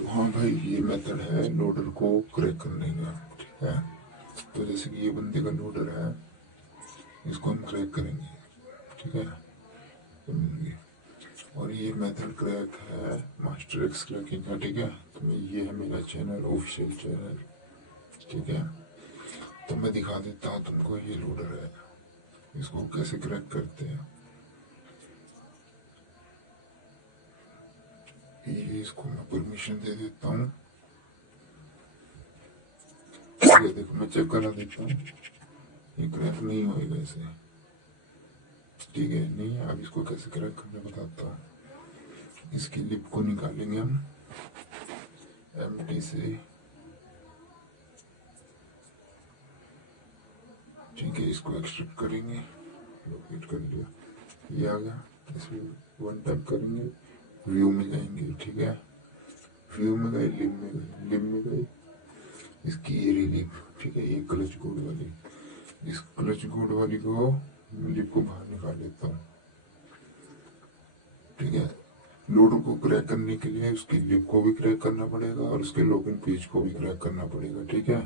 तो हाँ भाई, ये मेथड है लोडर को क्रैक करने का। ठीक है, तो जैसे कि ये बंदे का लोडर है, इसको हम क्रैक करेंगे। ठीक है, और ये मेथड क्रैक है मास्टर एक्स क्रैकिंग का। ठीक है, तो ये है मेरा चैनल, ऑफिशियल चैनल। ठीक है, तो मैं दिखा देता हूँ तुमको, ये लोडर है, इसको कैसे क्रैक करते हैं। ये इसको मैं परमिशन दे देता हूँ। ये देखो, मैं चेक करा देता हूँ, ये क्रैक नहीं होएगा इसे। ठीक है, नहीं है। अब इसको कैसे क्रैक करना बताता हूँ। इसकी लिप को निकालेंगे हम एम्प्टी से। ठीक है, इसको एक्सट्रैक्ट करेंगे, लोकेट कर लिया, ये आ गया। इसमें वन टैप करेंगे, व्यू में जाएंगे। ठीक है, व्यू में गए, लिम में गए, लिम में गए, इसकी ये रही लिप। ठीक है, ये क्लच कोड वाली, इस क्लच कोड वाली को लिप को बाहर निकाल लेता हूँ। ठीक है, लोडर को क्रैक करने के लिए उसकी लिप को भी क्रैक करना पड़ेगा और उसके लॉगिन पेज को भी क्रैक करना पड़ेगा। ठीक है,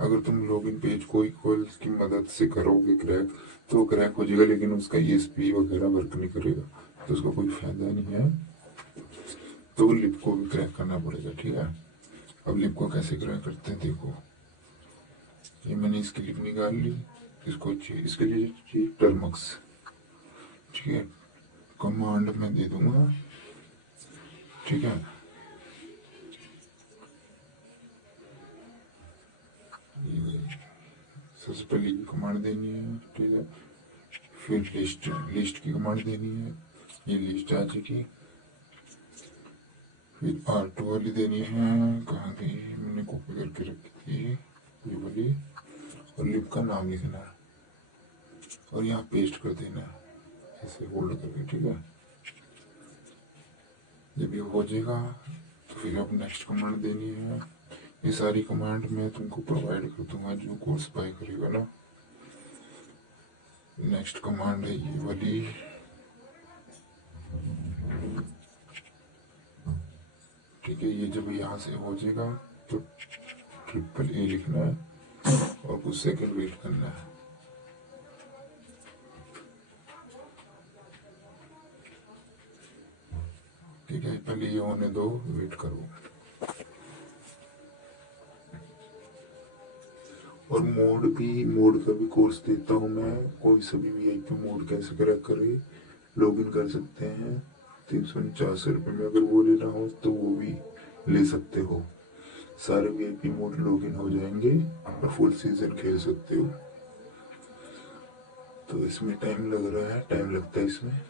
अगर तुम लॉगिन पेज को इक्वल की मदद से करोगे क्रैक, तो क्रैक हो जाएगा, लेकिन उसका ESP वगैरह वर्क नहीं करेगा, तो उसका कोई फायदा नहीं है। तो लिप को भी क्रैक करना पड़ेगा। ठीक है, अब लिप को कैसे क्रैक करते हैं देखो। ये मैंने इसकी लिप निकाल ली, इसको इसके लिए चाहिए टर्मक्स। ठीक है, कमांड मैं दे दूंगा। ठीक है, सबसे पहले ये कमांड देनी है। ठीक है, फिर लिस्ट लिस्ट की कमांड देनी है, ये लिस्ट आ जाएगी। फिर R2 वाली देनी है, कहाँ गई, मैंने कॉपी करके रखी थी ये वाली, और लिप का नाम लिखना है और यहाँ पेस्ट कर देना है ऐसे होल्ड करके। ठीक है, जब ये हो जाएगा तो फिर अब नेक्स्ट कमांड देनी है। ये सारी कमांड मैं तुमको प्रोवाइड कर दूंगा जो कोर्स बाय करेगा ना। नेक्स्ट कमांड है ये वाली। ठीक है, ये जब यहाँ से हो जाएगा तो AAA लिखना है और कुछ सेकंड वेट करना है। ठीक है, पहले ये होने दो, वेट करो। और मोड का भी कोर्स देता हूँ मैं, कोई सा भी VIP मोड कैसे क्रैक करे, लॉगिन कर सकते हैं। 349 रुपये में अगर वो लेना हो तो वो भी ले सकते हो। सारे VIP मोड लॉगिन हो जाएंगे और फुल सीजन खेल सकते हो। तो इसमें टाइम लग रहा है, टाइम लगता है इसमें।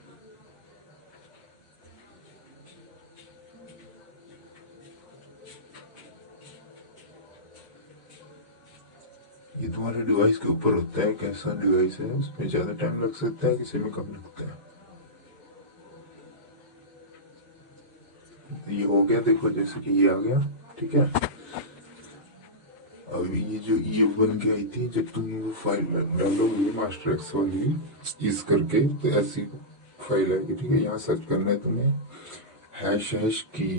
ये तुम्हारे डिवाइस के ऊपर होता है, कैसा डिवाइस है, उसमें ज्यादा टाइम लग सकता है, किसी में कम लगता है। ये हो गया, देखो जैसे कि ये आ गया। ठीक है, अब ये जो ये बन के आई थी, जब तुम वो फाइल डालोगे मास्टर एक्स वाली इस करके, तो ऐसी फाइल आएगी। ठीक है, यहाँ सर्च करना है तुम्हें, हैश हैश की,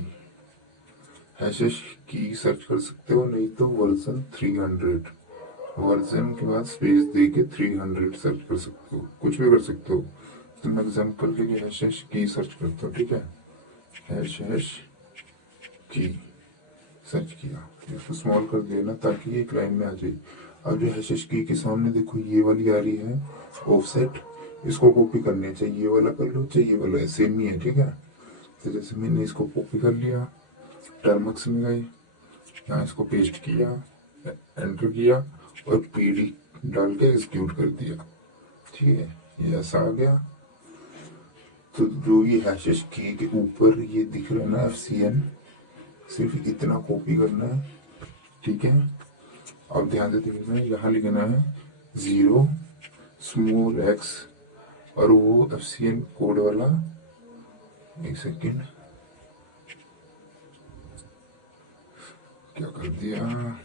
हैश हैश की सर्च कर सकते हो, नहीं तो वर्जन 300, वर्जन के बाद स्पेस दे के 300 सर्च कर सकते हो, कुछ भी कर सकते हो। तुम एग्जाम्पल के लिए हैश हैश की सर्च करते हो। ठीक है, हैश हैश की सर्च किया, इसको स्मॉल कर देना ताकि ये एक लाइन में आ जाए। अब जो हैश की के सामने देखो ये वाली आ रही है ऑफसेट, इसको कॉपी करनी चाहिए, ये वाला कर लो, चाहिए वाला सेम ही है। ठीक है, तो जैसे मैंने इसको कॉपी कर लिया, टर्मक्स में गए, यहाँ इसको पेस्ट किया, एंटर किया और PD डाल के एग्जीक्यूट कर दिया। ठीक है, ये ऐसा आ गया। तो जो ये हैशेस की के ऊपर ये दिख रहा है ना FCN, सिर्फ इतना कॉपी करना है। ठीक है, अब ध्यान से देखना है, यहाँ लिखना है 0 x और वो FCN कोड वाला, एक सेकेंड, क्या कर दिया,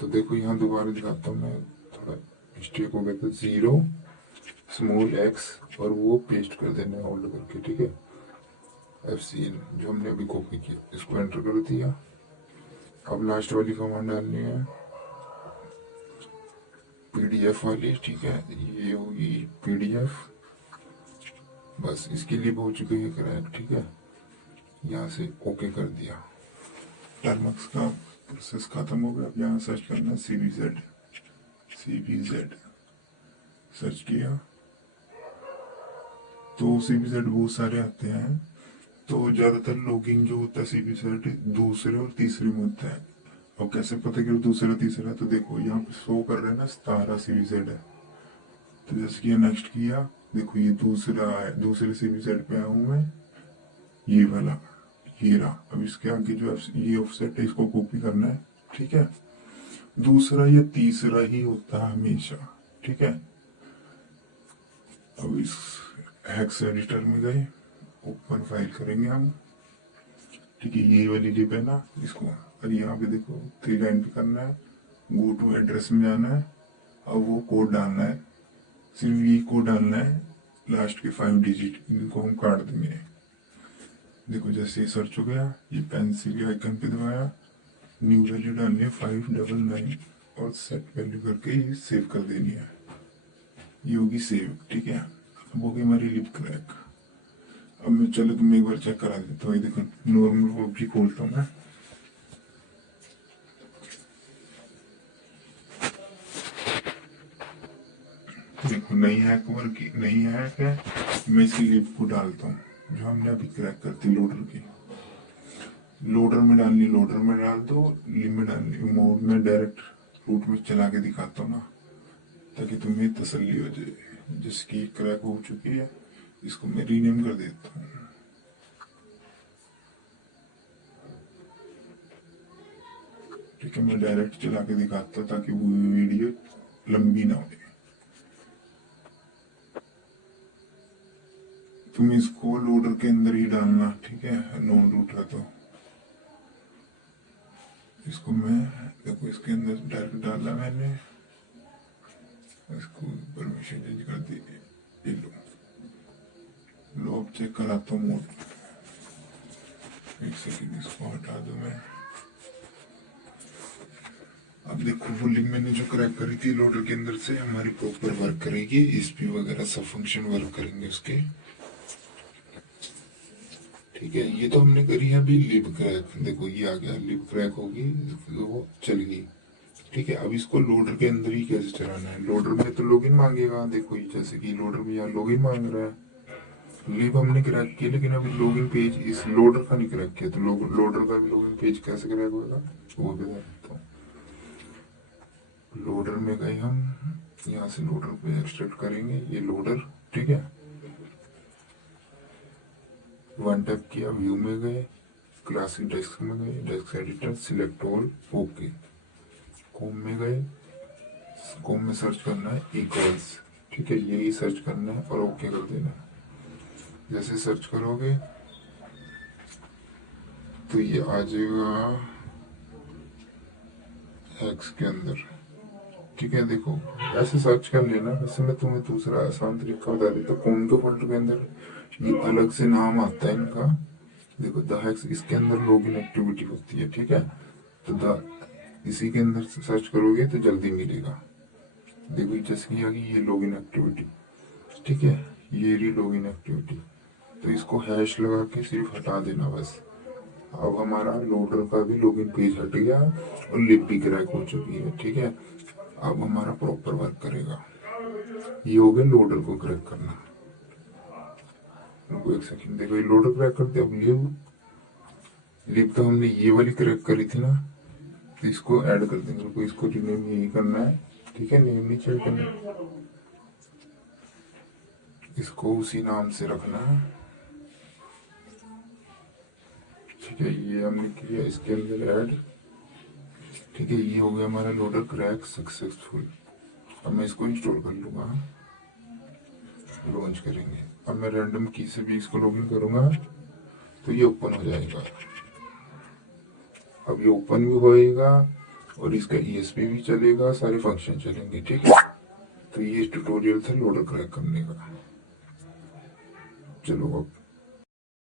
तो देखो यहाँ दोबारा दिखाता हूँ मैं, थोड़ा मिस्टेक हो गया था, 0 स्मॉल x और वो पेस्ट कर देना है होल्ड करके, ठीक है। FCN जो हमने अभी कॉपी किया इसको एंटर कर दिया। अब लास्ट वाली कमांड डालनी है PDF वाली, ठीक है, ये होगी PDF। बस इसके लिए हो चुकी है क्रैक, ठीक है। यहाँ से ओके कर दिया, टर्मक्स का प्रोसेस खत्म हो गया। अब यहाँ सर्च करना CBZ, सर्च किया तो CBZ बहुत सारे आते हैं। तो ज्यादातर लॉगिंग जो होता है CBZ दूसरे और तीसरे में होता है। और कैसे पता कि दूसरा तीसरा, तो देखो यहाँ पे शो कर रहे हैं ना 17 CBZ है। तो जैसे कि नेक्स्ट किया, देखो ये दूसरा है, दूसरे CBZ पे आया हूँ मैं, ये वाला, ये रहा। अब इसके आगे जो ये ऑफसेट है इसको कॉपी करना है, ठीक है। दूसरा या तीसरा ही होता है हमेशा, ठीक है। अब इस हेक्स एडिटर में गए, ओपन फाइल करेंगे हम, ठीक है। ये वाली लिप है ना, इसको और यहाँ पे देखो 3 लाइन पे करना है, गो टू एड्रेस में जाना है। अब वो कोड डालना है, सिर्फ ये कोड डालना है, लास्ट के 5 डिजिट, इनको हम काट देंगे। देखो जैसे सर्च हो गया, ये पेंसिल के आइकन पे दबाया, न्यू वैल्यू डालनी है 599 और सेट वैल्यू करके ये सेव कर देनी है। ये होगी सेव, ठीक है। अब होगी हमारी लिप क्रैक। अब मैं चलो तुम्हें एक बार चेक करा देता हूँ। देखो नॉर्मल वो भी खोलता हूँ मैं, देखो नहीं है कवर की, नहीं है क्या, मैं इसकी लिप को डालता हूँ जो हमने अभी क्रैक करती लोडर की। लोडर में डालनी, लोडर में डाल दो, लिप में डालनी, मोड में डायरेक्ट रूट में चला के दिखाता हूँ ना, ताकि तुम्हें तसल्ली हो जाए। जिसकी क्रैक हो चुकी है इसको मैं रीनेम कर देता हूँ, ठीक है। मैं डायरेक्ट चला के दिखाता हूँ ताकि वो वीडियो लंबी ना हो। तुम इसको लोडर के अंदर ही डालना, ठीक है, नॉन रूट है तो। इसको मैं देखो इसके अंदर डायरेक्ट डाला मैंने, इसको परमिशन चेंज कर दी, ये लो अब चेक कराता हूँ मोड। एक सेकंड इसको हटा दो मैं। अब देखो वो लिंक मैंने जो क्रैक करी थी लोडर के अंदर से हमारी प्रॉपर वर्क करेगी, SP वगैरह सब फंक्शन वर्क करेंगे उसके, ठीक है। ये तो हमने करी है अभी लिप क्रैक, देखो ये आ गया, लिप क्रैक होगी, वो चल गई, ठीक है। अब इसको लोडर के अंदर ही कैसे चलाना है, लोडर में तो लॉगिन मांगेगा, देखो ये जैसे कि लोडर में यहाँ लॉगिन मांग रहा है। लिप हमने क्रैक किया लेकिन अभी लॉगिन पेज इस लोडर का नहीं क्रैक किया, तो लोडर का भी लॉगिन पेज कैसे क्रैक होगा वो बता देता हूँ। लोडर में गए हम, यहाँ से लोडर पे एक्सट्रैक्ट करेंगे ये लोडर, ठीक है। 1 टैप किया, व्यू में गए, क्लासिक डेस्क में गए, desk editor, select all, okay. Com में गए, कॉम में सर्च करना है इक्वल्स, ठीक है, यही सर्च करना है और ओके कर देना है। जैसे सर्च करोगे तो ये आ जाएगा एक्स के अंदर, ठीक है। देखो ऐसे सर्च कर लेना। वैसे मैं तुम्हें दूसरा आसान तरीका बता देता हूँ। कॉम के फोल्डर के अंदर ये अलग से नाम आता है इनका, देखो द हैक्स, इसके अंदर लॉगिन एक्टिविटी होती है, ठीक है। तो द इसी के अंदर सर्च करोगे तो जल्दी मिलेगा। देखो जैसे कि ये लॉगिन एक्टिविटी, ठीक है, ये रही लॉगिन एक्टिविटी। तो इसको हैश लगा के सिर्फ हटा देना बस। अब हमारा लोडर का भी लॉगिन पेज हट गया और लिप भी क्रैक हो चुकी है, ठीक है। अब हमारा प्रॉपर वर्क करेगा। ये हो गया लोडर को क्रैक करना। एक सेकंड, देखो ये लोडर क्रैक करते। अब लिप तो हमने ये वाली क्रैक करी थी ना, तो इसको ऐड कर देंगे। तो इसको रीनेम यही करना है, ठीक है, नेम नहीं चेंज करना, इसको उसी नाम से रखना है, ठीक है। ये हमने किया इसके अंदर ऐड, ठीक है। ये हो गया हमारा लोडर क्रैक सक्सेसफुल। अब मैं इसको इंस्टॉल कर लूंगा, लॉन्च करेंगे। अब मैं रैंडम की से भी इसको लॉगिन करूंगा तो ये ओपन हो जाएगा। अब ये ओपन भी होएगा और इसका ESP भी चलेगा, सारे फंक्शन चलेंगे, ठीक है। तो ये ट्यूटोरियल था लोडर क्रैक करने का। चलो अब